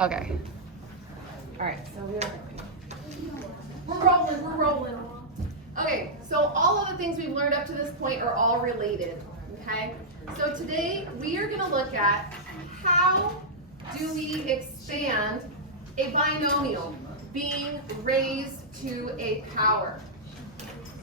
Okay. All right, so we're rolling. Okay, so all of the things we've learned up to this point are all related, okay? So today we are gonna look at how do we expand a binomial being raised to a power.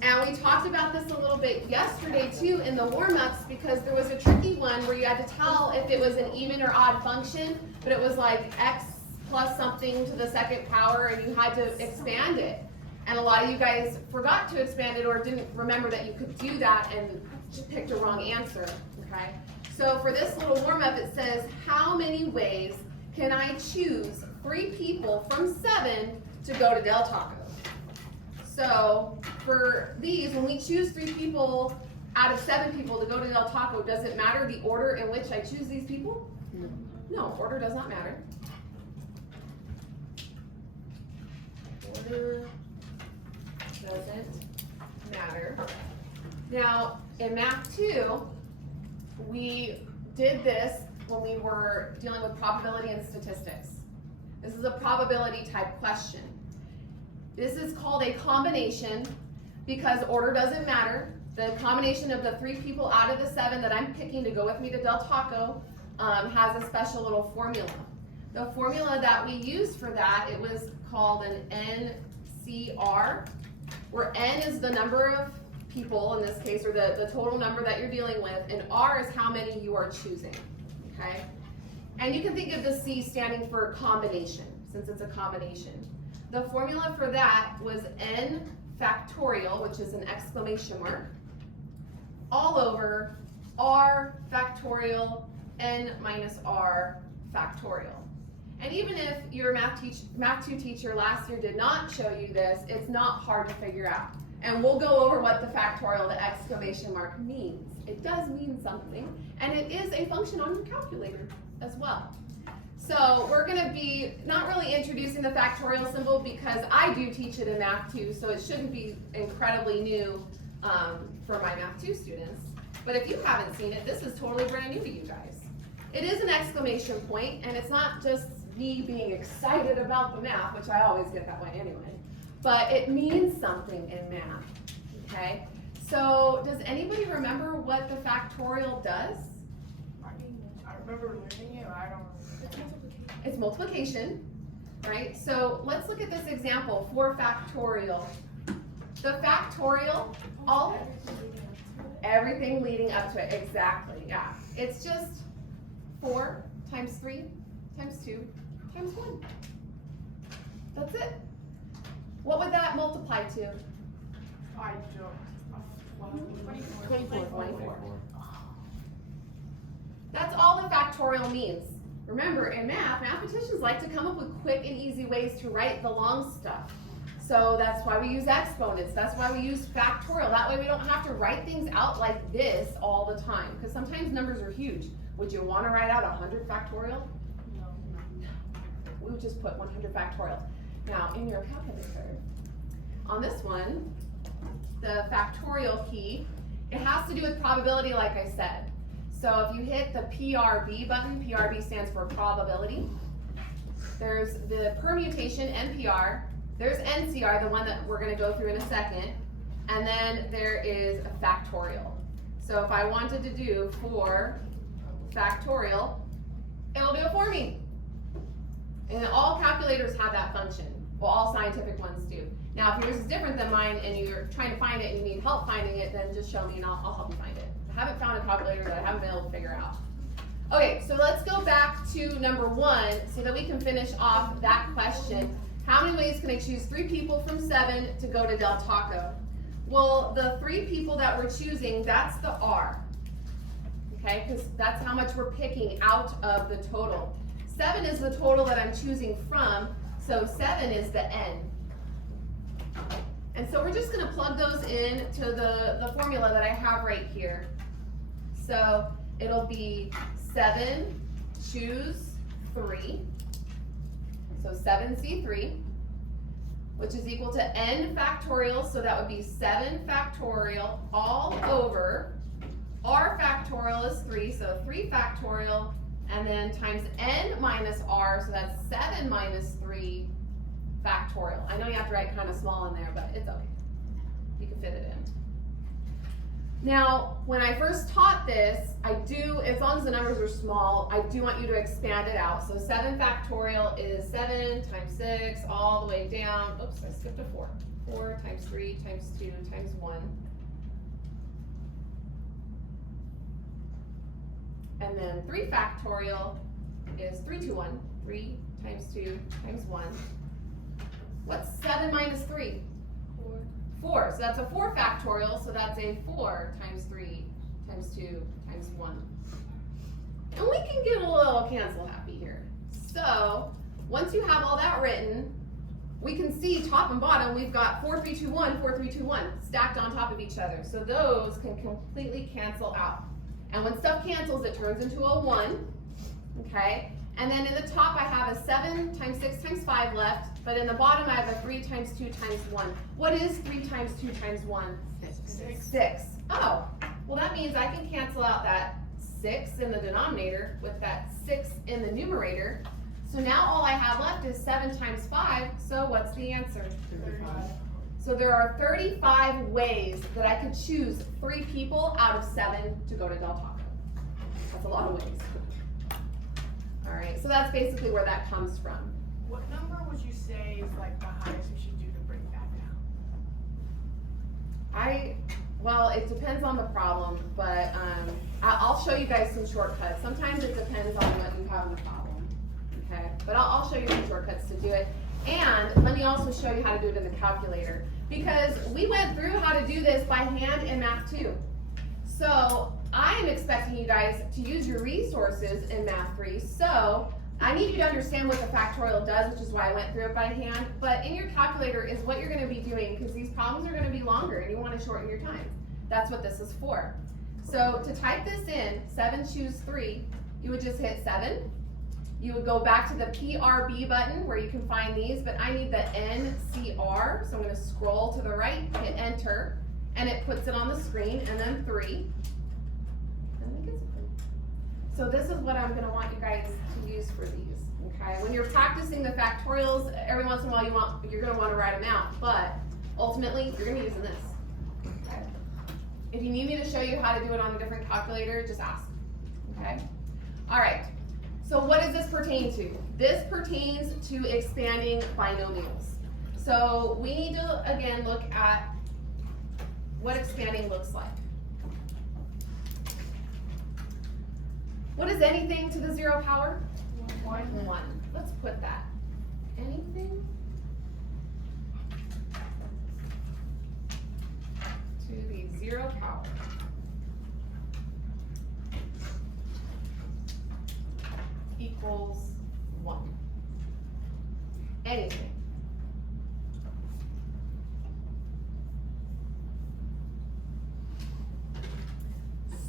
And we talked about this a little bit yesterday too in the warm-ups, because there was a tricky one where you had to tell if it was an even or odd function, but it was like x plus something to the second power, and you had to expand it. And a lot of you guys forgot to expand it or didn't remember that you could do that and picked a wrong answer, okay? So for this little warm-up, it says, how many ways can I choose 3 people from 7 to go to Del Taco? So for these, when we choose 3 people out of 7 people to go to Del Taco, does it matter the order in which I choose these people? No, order does not matter. Order doesn't matter. Now, in Math 2, we did this when we were dealing with probability and statistics. This is a probability type question. This is called a combination because order doesn't matter. The combination of the 3 people out of the 7 that I'm picking to go with me to Del Taco has a special little formula. The formula that we used for that, it was called an NCR, where N is the number of people in this case, or the total number that you're dealing with, and R is how many you are choosing, okay? And you can think of the C standing for combination, since it's a combination. The formula for that was N factorial, which is an exclamation mark, all over R factorial N minus R factorial. And even if your Math 2 teacher last year did not show you this, it's not hard to figure out. And we'll go over what the factorial, the exclamation mark, means. It does mean something, and it is a function on your calculator as well. So we're going to be not really introducing the factorial symbol because I do teach it in Math 2, so it shouldn't be incredibly new for my Math 2 students. But if you haven't seen it, this is totally brand new to you guys. It is an exclamation point, and it's not just me being excited about the math, which I always get that way anyway, but it means something in math, okay? So does anybody remember what the factorial does? I remember learning it, I don't remember. It's multiplication, right? So let's look at this example, 4 factorial. The factorial, everything leading up to it, exactly, yeah. It's just 4 times 3 times 2 times 1. That's it. What would that multiply to? I don't. 24. That's all the factorial means. Remember, in math, mathematicians like to come up with quick and easy ways to write the long stuff. So that's why we use exponents. That's why we use factorial. That way we don't have to write things out like this all the time, because sometimes numbers are huge. Would you want to write out 100 factorial? No. We would just put 100 factorial. Now, in your calculator, on this one, the factorial key, it has to do with probability, like I said. So if you hit the PRB button, PRB stands for probability. There's the permutation, NPR. There's NCR, the one that we're going to go through in a second. And then there is a factorial. So if I wanted to do 4 factorial, it'll do it for me. And all calculators have that function. Well, all scientific ones do. Now, if yours is different than mine and you're trying to find it and you need help finding it, then just show me and I'll help you find it. I haven't found a calculator that I haven't been able to figure out. Okay, so let's go back to number 1 so that we can finish off that question. How many ways can I choose 3 people from 7 to go to Del Taco? Well, the 3 people that we're choosing, that's the R. Okay, because that's how much we're picking out of the total. 7 is the total that I'm choosing from, so 7 is the N. And so we're just going to plug those in to the formula that I have right here. So it'll be 7 choose 3, so 7C3, which is equal to N factorial, so that would be 7 factorial all over R factorial is 3, so 3 factorial and then times n minus r, so that's 7 minus 3 factorial. I know you have to write kind of small in there, but it's okay. You can fit it in. Now, when I first taught this, I do, as long as the numbers are small, I do want you to expand it out. So 7 factorial is 7 times 6 all the way down. Oops, I skipped a 4. 4 times 3 times 2 times 1. And then 3 factorial is 3 to 1. 3 times 2 times 1. What's 7 minus 3? 4. So that's a 4 factorial, so that's a 4 times 3 times 2 times 1. And we can get a little cancel happy here. So once you have all that written, we can see top and bottom, we've got 4, 3, 2, 1, 4, 3, 2, 1 stacked on top of each other. So those can completely cancel out. And when stuff cancels, it turns into a 1, okay? And then in the top, I have a 7 times 6 times 5 left, but in the bottom, I have a 3 times 2 times 1. What is 3 times 2 times 1? 6. Oh, well that means I can cancel out that 6 in the denominator with that 6 in the numerator. So now all I have left is 7 times 5, so what's the answer? 35. So there are 35 ways that I could choose 3 people out of 7 to go to Del Taco. That's a lot of ways. All right, so that's basically where that comes from. What number would you say is like the highest we should do to bring that down? Well, it depends on the problem, but I'll show you guys some shortcuts. Sometimes it depends on what you have in the problem, okay? But I'll show you some shortcuts to do it. And let me also show you how to do it in the calculator, because we went through how to do this by hand in Math 2. So I am expecting you guys to use your resources in Math 3. So I need you to understand what the factorial does, which is why I went through it by hand. But in your calculator is what you're going to be doing, because these problems are going to be longer and you want to shorten your time. That's what this is for. So to type this in, 7 choose 3, you would just hit 7. You would go back to the PRB button where you can find these, but I need the NCR, so I'm going to scroll to the right, hit enter, and it puts it on the screen, and then 3. And it gets 3. So this is what I'm going to want you guys to use for these, okay? When you're practicing the factorials, every once in a while you're going to want to write them out, but ultimately you're going to be using this, okay? If you need me to show you how to do it on a different calculator, just ask, okay? All right. So what does this pertain to? This pertains to expanding binomials. So we need to, again, look at what expanding looks like. What is anything to the 0 power? 1. Let's put that. Anything to the 0 power. Equals 1. Anything.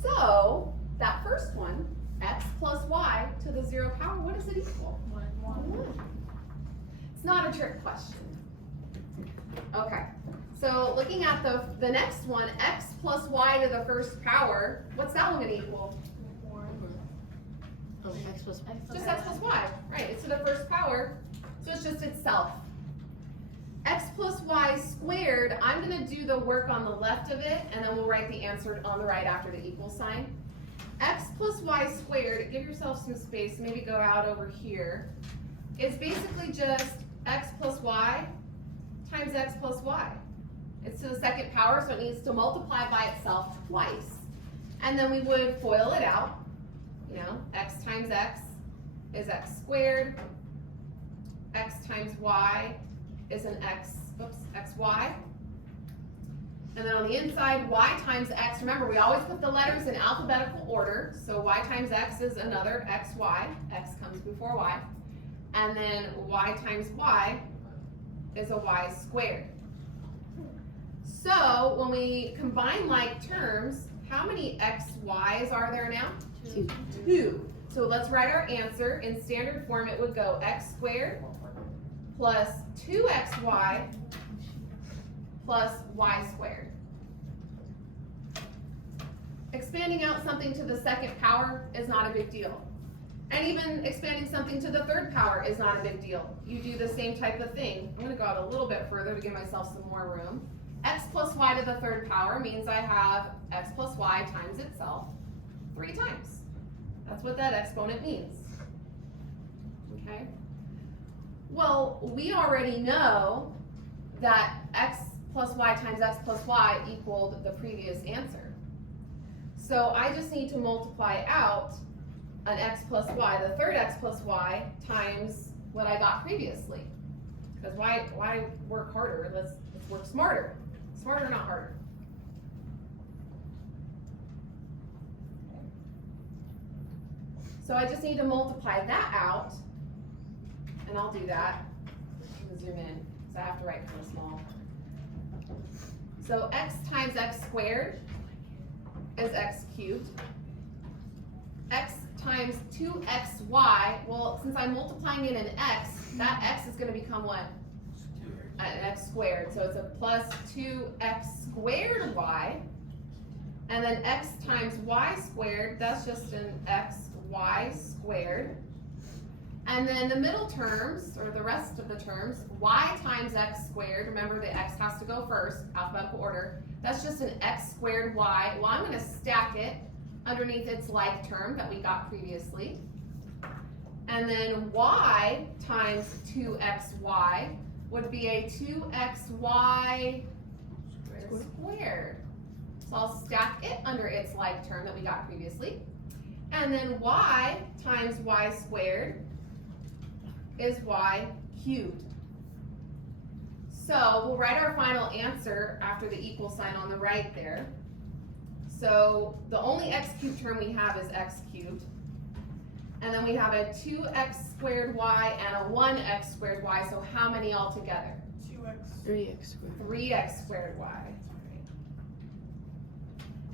So that first one, x plus y to the 0 power, what does it equal? 1. It's not a trick question. Okay, so looking at the next one, x plus y to the first power, what's that one going to equal? Oh, x plus y. Just x plus y, right? It's to the first power, so it's just itself. X plus y squared, I'm going to do the work on the left of it, and then we'll write the answer on the right after the equal sign. X plus y squared, give yourself some space, maybe go out over here, is basically just x plus y times x plus y. It's to the second power, so it needs to multiply by itself twice. And then we would FOIL it out. You know, x times x is x squared. X times y is an xy. And then on the inside, y times x, remember we always put the letters in alphabetical order, so y times x is another xy, x comes before y. And then y times y is a y squared. So when we combine like terms, how many xy's are there now? 2. So let's write our answer. In standard form, it would go x squared plus 2xy plus y squared. Expanding out something to the second power is not a big deal. And even expanding something to the third power is not a big deal. You do the same type of thing. I'm gonna go out a little bit further to give myself some more room. X plus y to the third power means I have x plus y times itself 3 times. That's what that exponent means. Okay? Well, we already know that x plus y times x plus y equaled the previous answer. So I just need to multiply out an x plus y, the third x plus y, times what I got previously. Because why work harder? Let's work smarter. Smarter, not harder. So I just need to multiply that out, and I'll do that. I'm gonna zoom in, so I have to write kind of small. So x times x squared is x cubed. X times 2xy, well, since I'm multiplying in an x, that x is gonna become what? An x squared, so it's a plus 2x squared y. And then x times y squared, that's just an xy squared. And then the middle terms, or the rest of the terms, y times x squared, remember the x has to go first, alphabetical order, that's just an x squared y. Well, I'm gonna stack it underneath its like term that we got previously. And then y times 2xy would be a 2xy squared. So I'll stack it under its like term that we got previously. And then y times y squared is y cubed. So we'll write our final answer after the equal sign on the right there. So the only x cubed term we have is x cubed. And then we have a 2x squared y and a 1x squared y, so how many altogether? 3x squared. 3x squared y.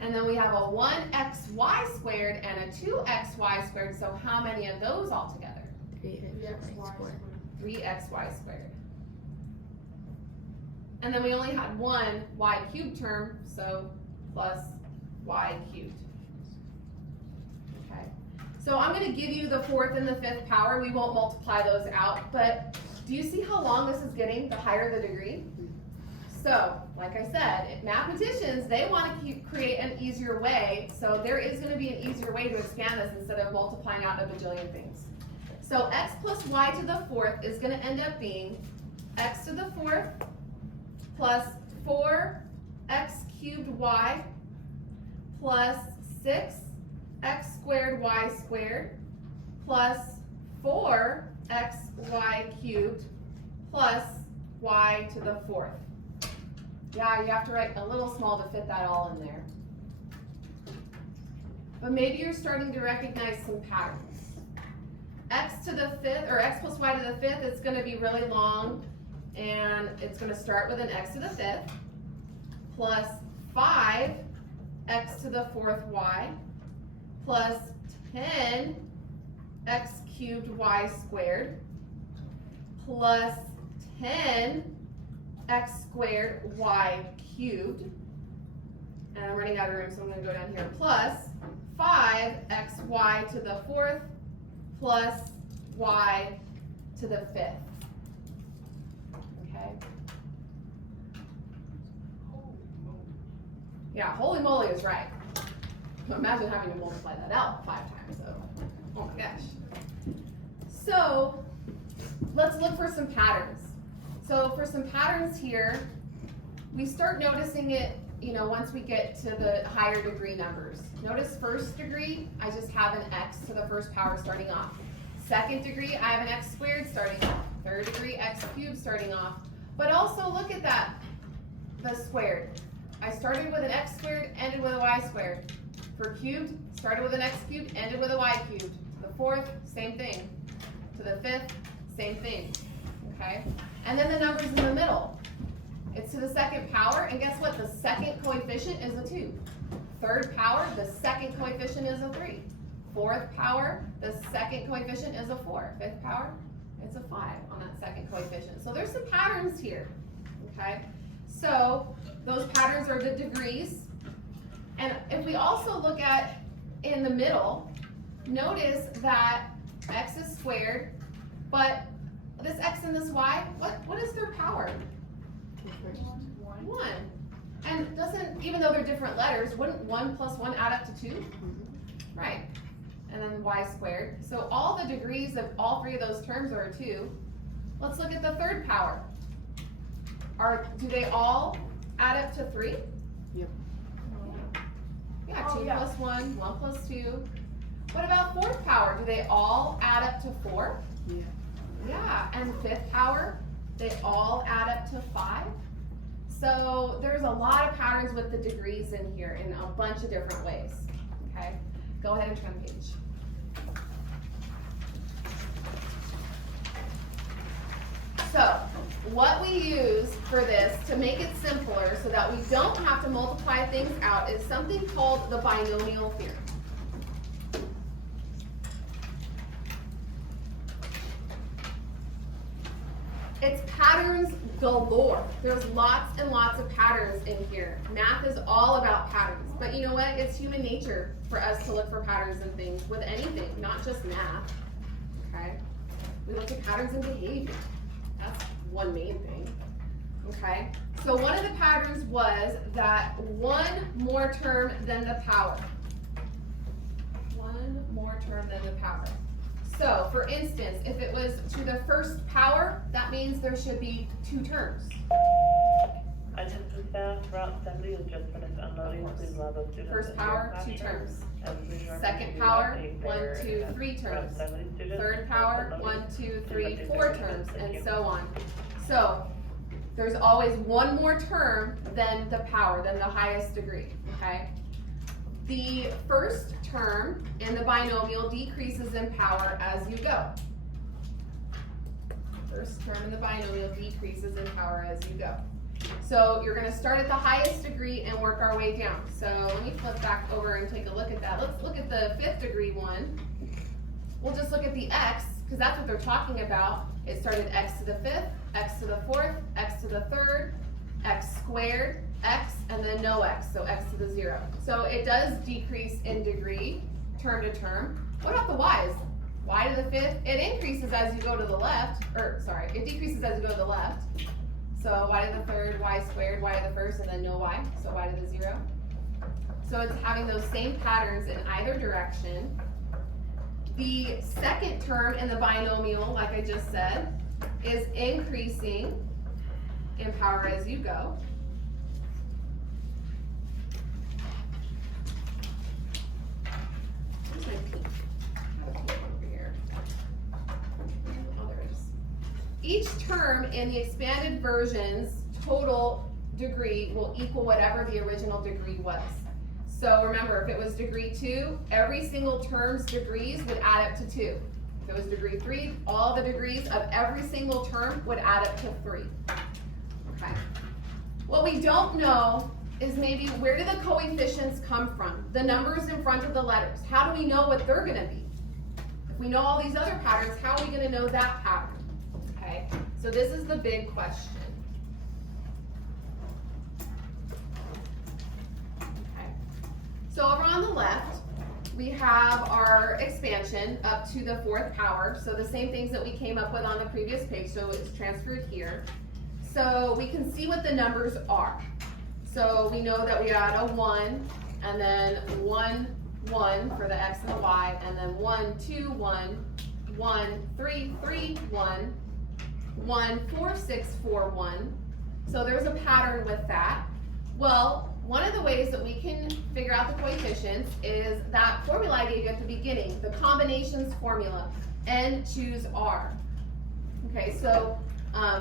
And then we have a 1xy squared and a 2xy squared, so how many of those altogether? 3xy squared. 3xy squared. And then we only had one y cubed term, so plus y cubed. Okay. So I'm going to give you the fourth and the fifth power. We won't multiply those out, but do you see how long this is getting the higher the degree? So, like I said, mathematicians, they want to create an easier way, so there is going to be an easier way to expand this instead of multiplying out a bajillion things. So x plus y to the fourth is going to end up being x to the fourth plus 4x cubed y plus 6x squared y squared plus 4xy cubed plus y to the fourth. Yeah, you have to write a little small to fit that all in there. But maybe you're starting to recognize some patterns. X to the fifth, or x plus y to the fifth, it's going to be really long, and it's going to start with an x to the fifth plus 5x to the fourth y plus 10x cubed y squared plus 10x squared y cubed, and I'm running out of room, so I'm going to go down here, plus 5xy to the fourth plus y to the fifth. Okay? Yeah, holy moly is right. Imagine having to multiply that out 5 times, so, oh my gosh. So, let's look for some patterns. So for some patterns here, we start noticing it, once we get to the higher degree numbers. Notice first degree, I just have an x to the first power starting off. Second degree, I have an x squared starting off. Third degree, x cubed starting off. But also look at that, the squared. I started with an x squared, ended with a y squared. For cubed, started with an x cubed, ended with a y cubed. To the fourth, same thing. To the fifth, same thing. Okay? And then the numbers in the middle. It's to the second power, and guess what? The second coefficient is a 2. Third power, the second coefficient is a 3. Fourth power, the second coefficient is a 4. Fifth power, it's a 5 on that second coefficient. So there's some patterns here, okay? So those patterns are the degrees. And if we also look at in the middle, notice that x is squared, but this x and this y, what is their power? 1. And doesn't, even though they're different letters, wouldn't 1 plus 1 add up to 2? Right. And then y squared. So all the degrees of all three of those terms are 2. Let's look at the third power. Do they all add up to 3? Yep. Yeah, Oh, 2 yeah. plus 1, 1 plus 2. What about fourth power? Do they all add up to 4? Yeah. Yeah, and fifth power, they all add up to 5. So there's a lot of patterns with the degrees in here in a bunch of different ways. Okay, go ahead and turn the page. So what we use for this to make it simpler so that we don't have to multiply things out is something called the binomial theorem. It's patterns galore. There's lots and lots of patterns in here. Math is all about patterns. But you know what? It's human nature for us to look for patterns in things with anything, not just math. Okay? We look at patterns in behavior. That's one main thing. Okay? So one of the patterns was that one more term than the power. One more term than the power. So, for instance, if it was to the first power, that means there should be 2 terms. Attention staff, Route 70 is just finished unloading. Please allow those students. First in your power, 2 classroom. terms. As we normally Second do, power, update 1, their 2, 3 Route terms. 70 students. Third power, Unloading. 1, 2, Please 3, update 4 their terms, students. Thank and you. so on. So, there's always one more term than the power, than the highest degree, okay? The first term in the binomial decreases in power as you go. First term in the binomial decreases in power as you go. So you're going to start at the highest degree and work our way down. So let me flip back over and take a look at that. Let's look at the 5th degree one. We'll just look at the x, because that's what they're talking about. It started x to the 5th, x to the 4th, x to the 3rd, x squared, x, and then no x, so x to the 0. So it does decrease in degree, term to term. What about the y's? Y to the 5th, it increases as you go to the left, it decreases as you go to the left. So y to the 3rd, y squared, y to the 1st, and then no y, so y to the 0. So it's having those same patterns in either direction. The second term in the binomial, like I just said, is increasing in power as you go. Where's my peak? I have a peak over here. Oh, there it is. Each term in the expanded version's total degree will equal whatever the original degree was. So remember, if it was degree 2, every single term's degrees would add up to 2. If it was degree 3, all the degrees of every single term would add up to 3. Okay. What we don't know is maybe where do the coefficients come from? The numbers in front of the letters. How do we know what they're going to be? If we know all these other patterns, how are we going to know that pattern? Okay, so this is the big question. Okay, so over on the left, we have our expansion up to the 4th power. So the same things that we came up with on the previous page, so it's transferred here. So we can see what the numbers are. So we know that we got a 1, and then 1, 1 for the x and the y, and then 1, 2, 1, 1, 3, 3, 1, 1, 4, 6, 4, 1. So there's a pattern with that. Well, one of the ways that we can figure out the coefficients is that formula I gave you at the beginning, the combinations formula, n choose r. Okay, so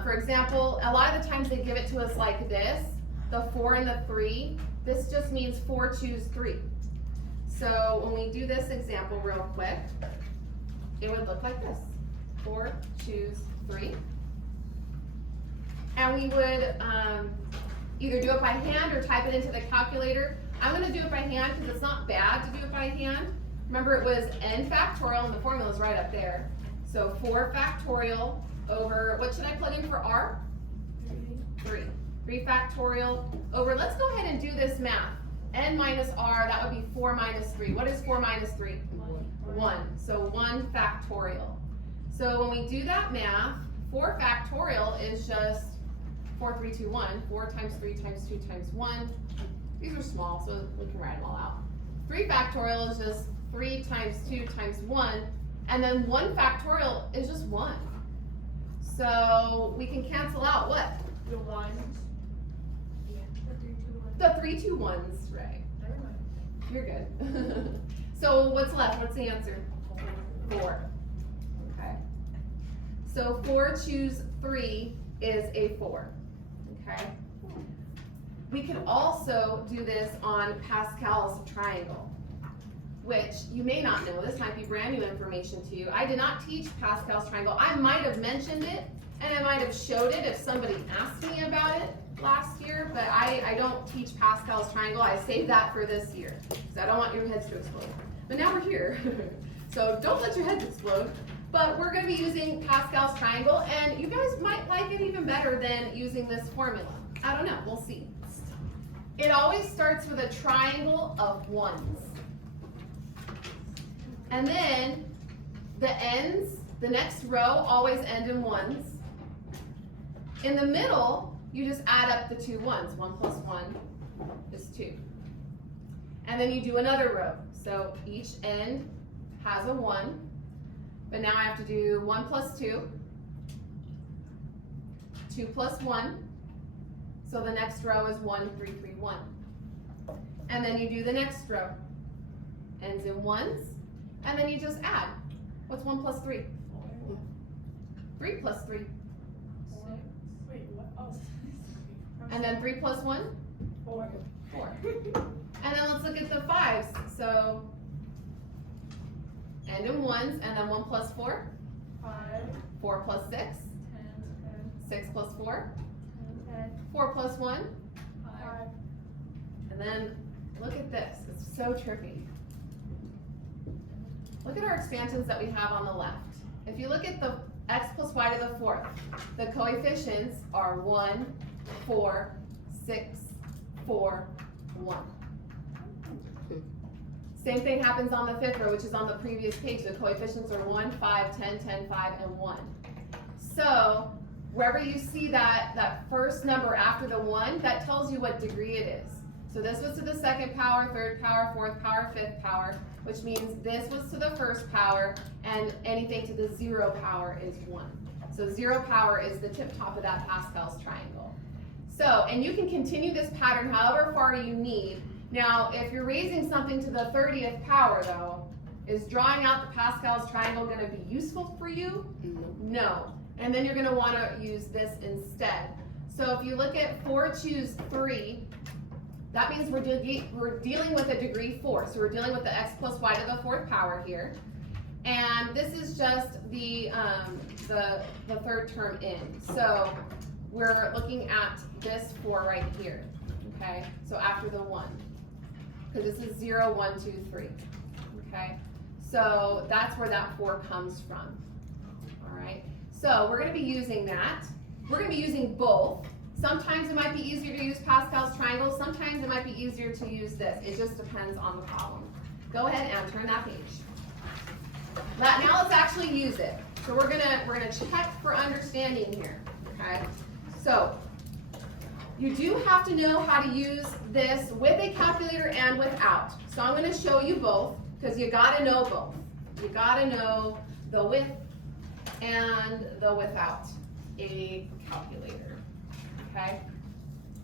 for example, a lot of the times they give it to us like this, the 4 and the 3. This just means 4 choose 3. So when we do this example real quick, it would look like this. 4 choose 3. And we would either do it by hand or type it into the calculator. I'm going to do it by hand because it's not bad to do it by hand. Remember, it was n factorial and the formula is right up there. So 4 factorial over, what should I plug in for r? 3. 3 factorial over, let's go ahead and do this math. N minus r, that would be 4 minus 3. What is 4 minus 3? 1. So 1 factorial. So when we do that math, 4 factorial is just 4, 3, 2, 1. 4 times 3 times 2 times 1. These are small, so we can write them all out. 3 factorial is just 3 times 2 times 1. And then 1 factorial is just 1. So we can cancel out what? The ones. Yeah. The 3, 2, 1s, right. Never mind. You're good. So what's left? What's the answer? 4. Okay. So 4 choose 3 is a 4. Okay. We can also do this on Pascal's triangle, which you may not know. This might be brand new information to you. I did not teach Pascal's triangle. I might have mentioned it and I might have showed it if somebody asked me about it last year, but I don't teach Pascal's triangle. I saved that for this year because I don't want your heads to explode. But now we're here, so don't let your heads explode. But we're going to be using Pascal's triangle, and you guys might like it even better than using this formula. I don't know, we'll see. It always starts with a triangle of 1s. And then the ends, the next row always end in 1s. In the middle, you just add up the 2 1s. 1 plus 1 is 2. And then you do another row. So each end has a 1. But now I have to do 1 plus 2. 2 plus 1. So the next row is 1, 3, 3, 1. And then you do the next row. Ends in 1s. And then you just add. What's 1 plus 3? 3 plus 3. Wait, what? Oh. And then 3 plus 1? 4. 4. And then let's look at the 5s. So end in 1s, and then 1 plus 4? 5. 4 plus 6? 10. 6 plus 4? 10. 4 plus 1? 5. And then look at this. It's so trippy. Look at our expansions that we have on the left. If you look at the x plus y to the 4th, the coefficients are 1, 4, 6, 4, 1. Same thing happens on the 5th row, which is on the previous page. The coefficients are 1, 5, 10, 10, 5, and 1. So wherever you see that first number after the 1, that tells you what degree it is. So this was to the 2nd power, 3rd power, 4th power, 5th power, which means this was to the 1st power, and anything to the 0 power is 1. So 0 power is the tip top of that Pascal's triangle. So, and you can continue this pattern however far you need. Now, if you're raising something to the 30th power though, is drawing out the Pascal's triangle going to be useful for you? No. And then you're going to want to use this instead. So if you look at 4 choose 3, that means we're dealing with a degree 4. So we're dealing with the x plus y to the 4th power here. And this is just the 3rd term in. So we're looking at this 4 right here. Okay, so after the 1. Because this is 0, 1, 2, 3. Okay, so that's where that 4 comes from. All right, so we're going to be using that. We're going to be using both. Sometimes it might be easier to use Pascal's triangle. Sometimes it might be easier to use this. It just depends on the problem. Go ahead and turn that page. Now let's actually use it. So we're gonna check for understanding here. Okay. So you do have to know how to use this with a calculator and without. So I'm going to show you both because you got to know both. You got to know the with and the without a calculator. Okay,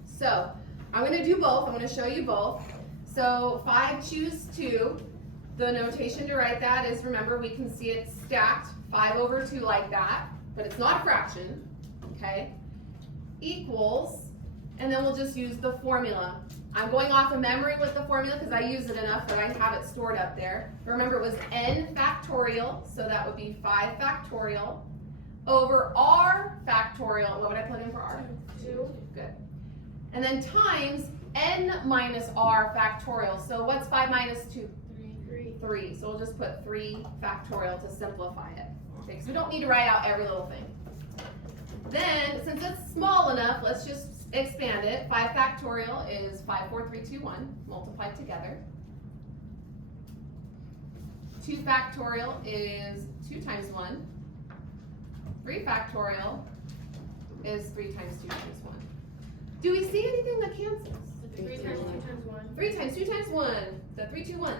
so I'm going to do both. I'm going to show you both. So 5 choose 2. The notation to write that is, remember, we can see it stacked 5 over 2 like that, but it's not a fraction. Okay, equals, and then we'll just use the formula. I'm going off of memory with the formula because I use it enough that I have it stored up there. Remember, it was n factorial, so that would be 5 factorial over r factorial. What would I plug in for r? 2. Good. And then times n minus r factorial. So what's 5 minus 2? 3. So we'll just put 3 factorial to simplify it. Okay, because we don't need to write out every little thing. Then, since it's small enough, let's just expand it. 5 factorial is 5, 4, 3, 2, 1, multiplied together. 2 factorial is 2 times 1. 3 factorial is 3 times 2 times 1. Do we see anything that cancels? 3 times 2 times 1. 3 times 2 times 1, the 3 2 1s.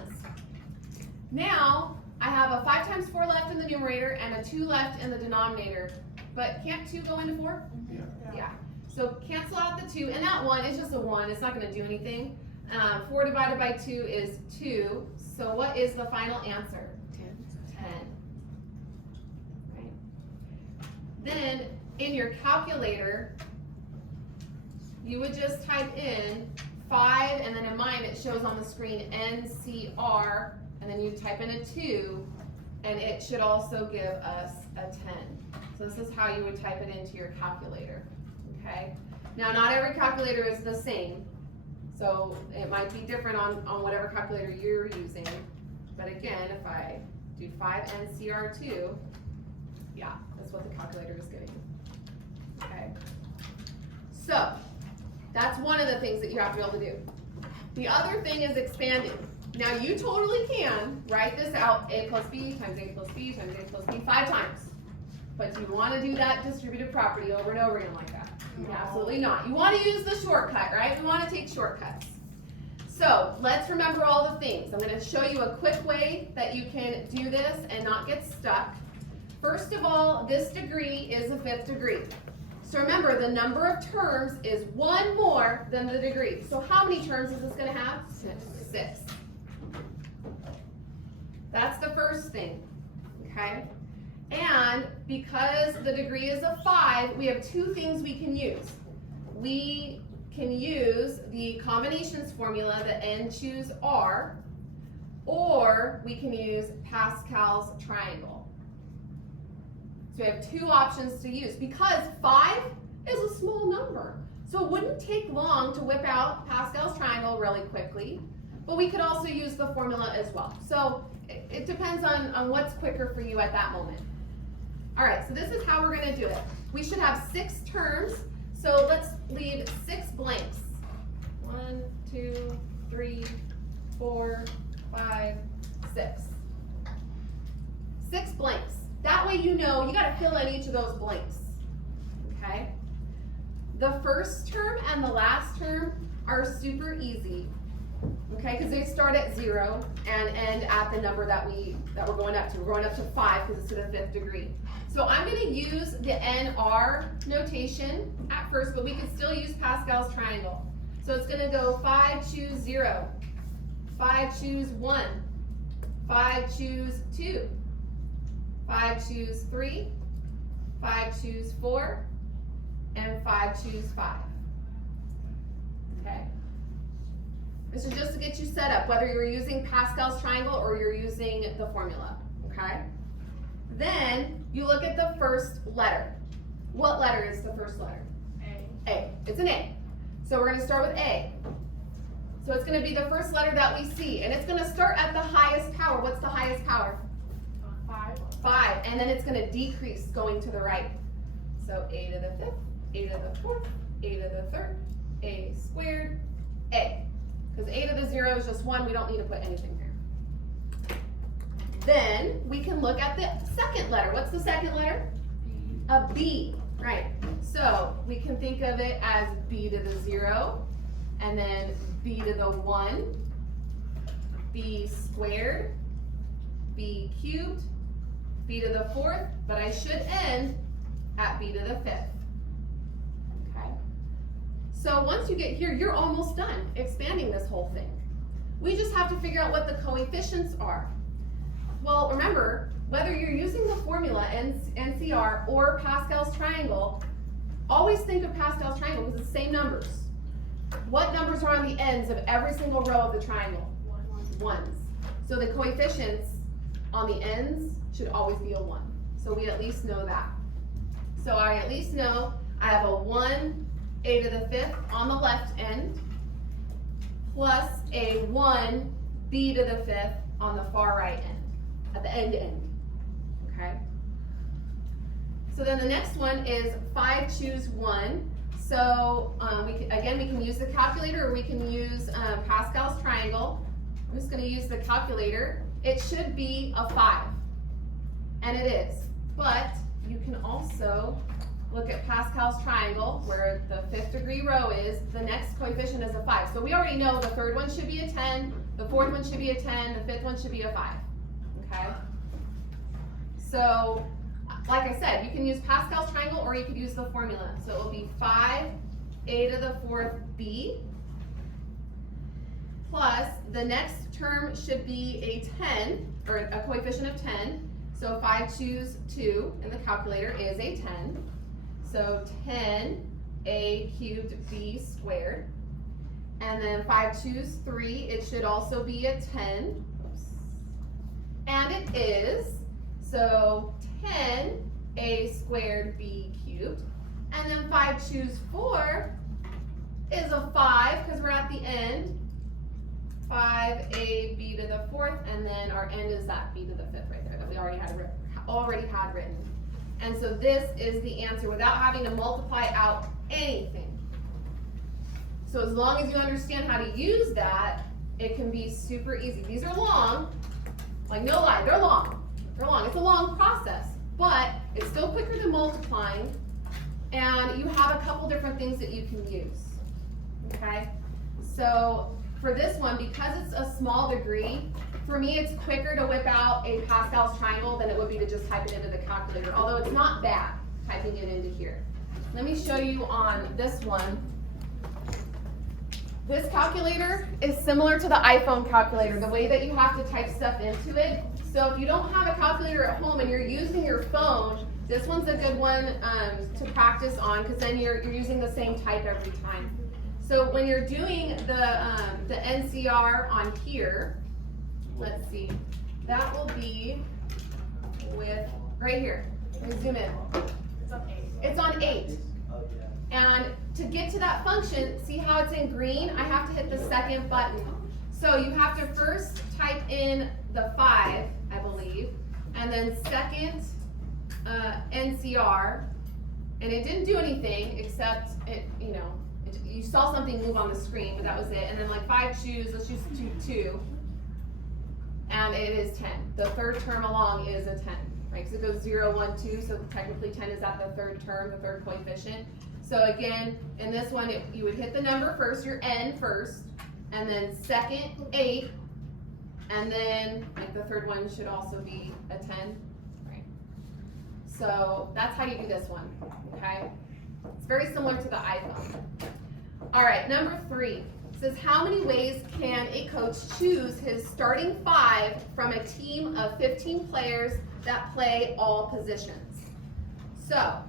Now, I have a 5 times 4 left in the numerator and a 2 left in the denominator. But can't 2 go into 4? Yeah. So cancel out the 2, and that 1 is just a 1. It's not going to do anything. 4 divided by 2 is 2. So what is the final answer? 10. Right. Then in your calculator, you would just type in 5, and then in mine it shows on the screen NCR, and then you type in a 2, and it should also give us a 10. So this is how you would type it into your calculator, okay? Now, not every calculator is the same, so it might be different on whatever calculator you're using. But again, if I do 5NCR2, yeah, that's what the calculator is giving you, okay? So, that's one of the things that you have to be able to do. The other thing is expanding. Now, you totally can write this out, a plus b times a plus b times a plus b 5 times. But do you want to do that distributive property over and over again like that? No. Absolutely not. You want to use the shortcut, right? We want to take shortcuts. So let's remember all the things. I'm going to show you a quick way that you can do this and not get stuck. First of all, this degree is a 5th degree. So remember, the number of terms is 1 more than the degree. So how many terms is this going to have? 6. That's the first thing, okay? And because the degree is a 5, we have 2 things we can use. We can use the combinations formula, the n choose r, or we can use Pascal's triangle. So we have 2 options to use because 5 is a small number. So it wouldn't take long to whip out Pascal's triangle really quickly, but we could also use the formula as well. So it depends on what's quicker for you at that moment. All right, so this is how we're going to do it. We should have 6 terms, so let's leave 6 blanks. 1, 2, 3, 4, 5, 6. 6 blanks. That way you know you got to fill in each of those blanks. Okay? The first term and the last term are super easy. Okay, because they start at 0 and end at the number that we're going up to. We're going up to 5 because it's to the 5th degree. So I'm going to use the NR notation at first, but we can still use Pascal's triangle. So it's going to go 5, choose 0, 5, choose 1, 5, choose 2, 5, choose 3, 5, choose 4, and 5, choose 5. Okay? This is just to get you set up, whether you're using Pascal's triangle or you're using the formula, okay? Then you look at the first letter. What letter is the first letter? A. A. It's an A. So we're going to start with A. So it's going to be the first letter that we see, and it's going to start at the highest power. What's the highest power? 5. 5, and then it's going to decrease going to the right. So a to the 5th, a to the 4th, a to the 3rd, a squared, a. Because a to the 0 is just 1, we don't need to put anything here. Then we can look at the second letter. What's the second letter? B. A B, right. So we can think of it as b to the 0, and then b to the 1, b squared, b cubed, b to the 4th, but I should end at b to the 5th. Okay. So once you get here, you're almost done expanding this whole thing. We just have to figure out what the coefficients are. Well, remember, whether you're using the formula NCR or Pascal's triangle, always think of Pascal's triangle because it's the same numbers. What numbers are on the ends of every single row of the triangle? Ones. So the coefficients on the ends should always be a 1. So we at least know that. So I at least know I have a 1 a to the 5th on the left end plus a 1 b to the 5th on the far right end, at the end, okay? So then the next one is 5, choose 1. So we can use the calculator or we can use Pascal's triangle. I'm just going to use the calculator it should be a 5. And it is. But you can also look at Pascal's triangle, where the 5th degree row is, the next coefficient is a 5. So we already know the 3rd one should be a 10, the 4th one should be a 10, the 5th one should be a 5. Okay? So, like I said, you can use Pascal's triangle or you could use the formula. So it will be 5a to the 4th b plus the next term should be a 10, or a coefficient of 10. So if I choose 2 in the calculator is a 10. So 10a cubed b squared. And then if I choose 3, it should also be a 10. And it is. So 10a squared b cubed. And then if I choose 4, is a 5, because we're at the end. 5a b to the 4th, and then our end is that b to the 5th right there that we already had written. And so this is the answer without having to multiply out anything. So as long as you understand how to use that, it can be super easy. These are long, like no lie, they're long. They're long. It's a long process, but it's still quicker than multiplying, and you have a couple different things that you can use. Okay, so for this one, because it's a small degree, for me it's quicker to whip out a Pascal's triangle than it would be to just type it into the calculator, although it's not bad typing it into here. Let me show you on this one. This calculator is similar to the iPhone calculator, the way that you have to type stuff into it. So if you don't have a calculator at home and you're using your phone, this one's a good one to practice on, because then you're using the same type every time. So when you're doing the NCR on here, let's see, that will be with, right here, let me zoom in. It's on 8. It's on 8. And to get to that function, see how it's in green? I have to hit the second button. So you have to first type in the 5, I believe, and then second NCR, and it didn't do anything except it, you saw something move on the screen, but that was it. And then like 5 choose, let's choose 2, and it is 10. The 3rd term along is a 10, right? Because it goes 0, 1, 2, so technically 10 is at the 3rd term, the 3rd coefficient. So again, in this one, you would hit the number first, your n first, and then second 8, and then like the 3rd one should also be a 10, right? So that's how you do this one, okay? It's very similar to the iPhone. All right, number 3 says, how many ways can a coach choose his starting 5 from a team of 15 players that play all positions? So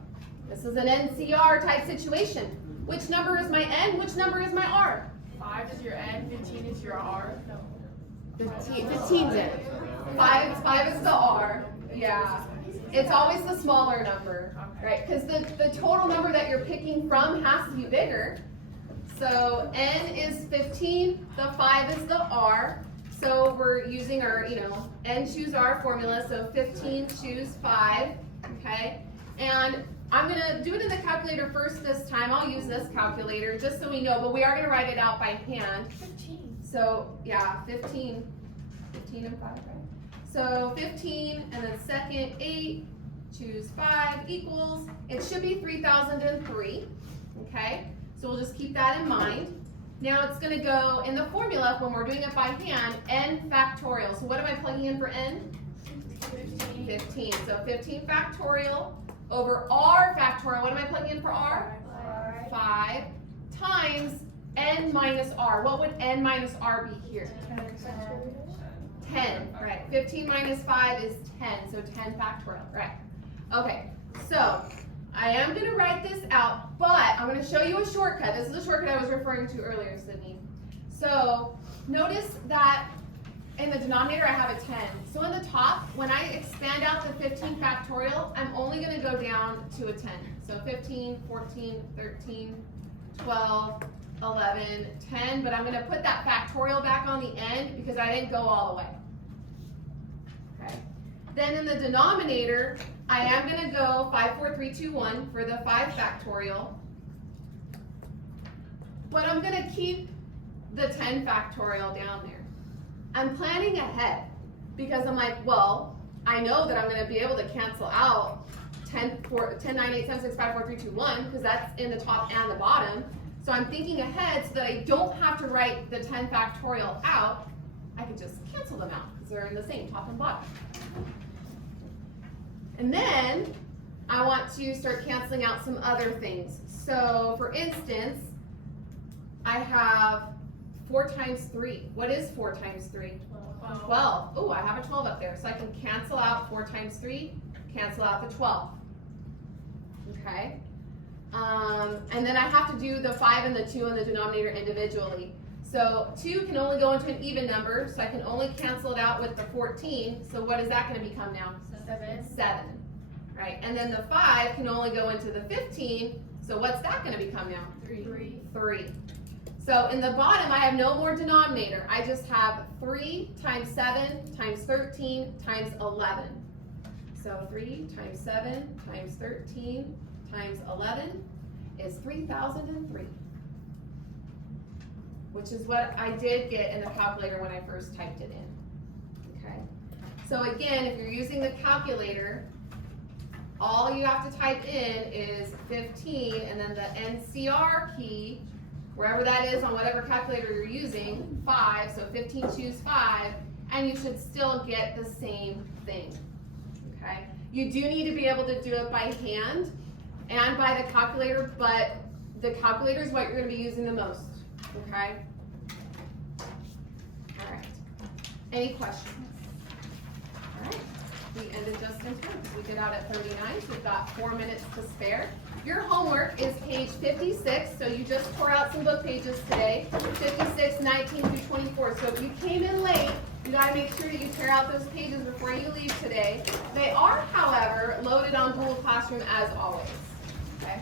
this is an NCR type situation. Which number is my N? Which number is my R? 5 is your N, 15 is your R. 15's in. 5 is the R. Yeah. It's always the smaller number, right? Because the total number that you're picking from has to be bigger. So N is 15, the 5 is the R. So we're using our, N choose R formula. So 15 choose 5, okay? And I'm gonna do it in the calculator first this time. I'll use this calculator just so we know, but we are gonna write it out by hand. 15. So yeah, 15 and 5, right? So 15 and then second 8, choose 5 equals, it should be 3003, okay? So we'll just keep that in mind. Now it's gonna go in the formula when we're doing it by hand, n factorial. So what am I plugging in for n? 15. So 15 factorial over r factorial. What am I plugging in for r? 5 times n minus r. What would n minus r be here? 10, right. 15 minus 5 is 10, so 10 factorial, right. Okay, so I am going to write this out, but I'm going to show you a shortcut. This is the shortcut I was referring to earlier, Sydney. So notice that in the denominator I have a 10. So in the top, when I expand out the 15 factorial, I'm only going to go down to a 10. So 15, 14, 13, 12, 11, 10, but I'm going to put that factorial back on the end because I didn't go all the way. Okay. Then in the denominator, I am going to go 5, 4, 3, 2, 1 for the 5 factorial. But I'm going to keep the 10 factorial down there. I'm planning ahead. because I'm like, well, I know that I'm gonna be able to cancel out 10, 9, 8, 7, 6, 5, 4, 3, 2, 1, because that's in the top and the bottom. So I'm thinking ahead so that I don't have to write the 10 factorial out. I can just cancel them out because they're in the same top and bottom. And then I want to start canceling out some other things. So for instance, I have 4 times 3. What is 4 times 3? 12. Oh, I have a 12 up there. So I can cancel out 4 times 3, cancel out the 12. Okay? And then I have to do the 5 and the 2 in the denominator individually. So 2 can only go into an even number, so I can only cancel it out with the 14. So what is that going to become now? 7. Right? And then the 5 can only go into the 15, so what's that going to become now? 3. So in the bottom, I have no more denominator. I just have 3 times 7 times 13 times 11. So 3 times 7 times 13 times 11 is 3,003. Which is what I did get in the calculator when I first typed it in. Okay. So again, if you're using the calculator, all you have to type in is 15 and then the NCR key, wherever that is on whatever calculator you're using, 5, so 15 choose 5, and you should still get the same thing. Okay. You do need to be able to do it by hand and by the calculator, but the calculator is what you're going to be using the most. Okay? All right. Any questions? All right. We ended just in time. We get out at 39, so we've got 4 minutes to spare. Your homework is page 56, so you just tore out some book pages today. 56, 19 through 24. So if you came in late, you got to make sure that you tear out those pages before you leave today. They are, however, loaded on Google Classroom as always. Okay?